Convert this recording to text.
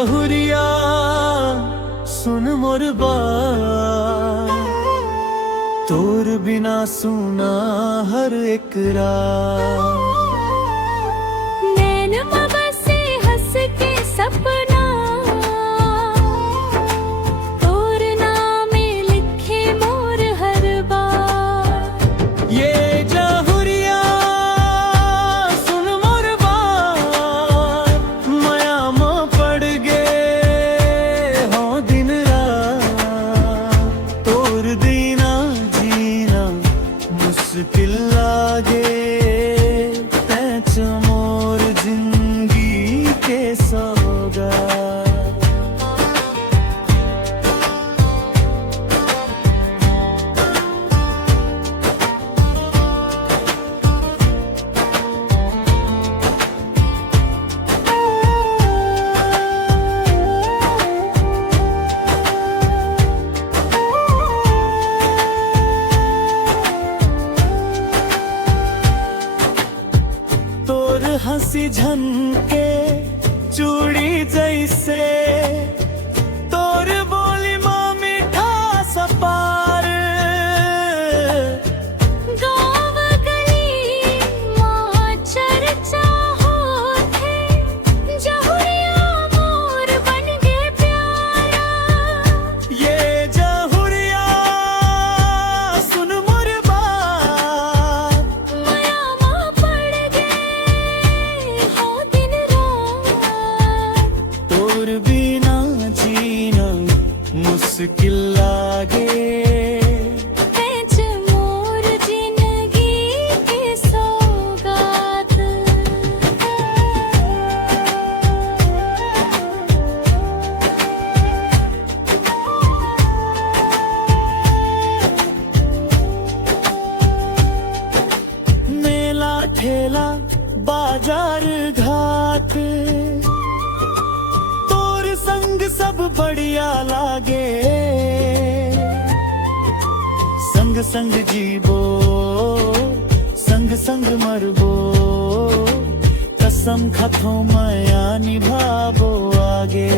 जहुरिया सुन मोर बात, तोर बिना सुना हर एक रात। नैन बसे हंस के सपना, तोर नाम लिखे मोर हर बार। ये जहुरिया सुन मोर बात, माया में पड़ गे हो दिन रात। तोर दीना जीना मुश्किल लागे, पैच मोर जिंदगी के सौगात। तोर हंसी झनके चूड़ी जैसे, तोर बोली माँ मीठा सपार। गाँव गली माँ चर्चा होथे, जहुरिया मोर बन गे प्यारा। ये जहुरिया सुन मोर बात, माया माँ पड़ गे हो दिन रात। तोर बिना जीना मुश्किल लागे, पैच मोर जिंदगी के सौगात। मेला ठेला बाजार घाट, तोर संग सब बढ़िया लागे। संग संग जीवो संग संग मरबो, कसम खाथो माया निभाबो आगे।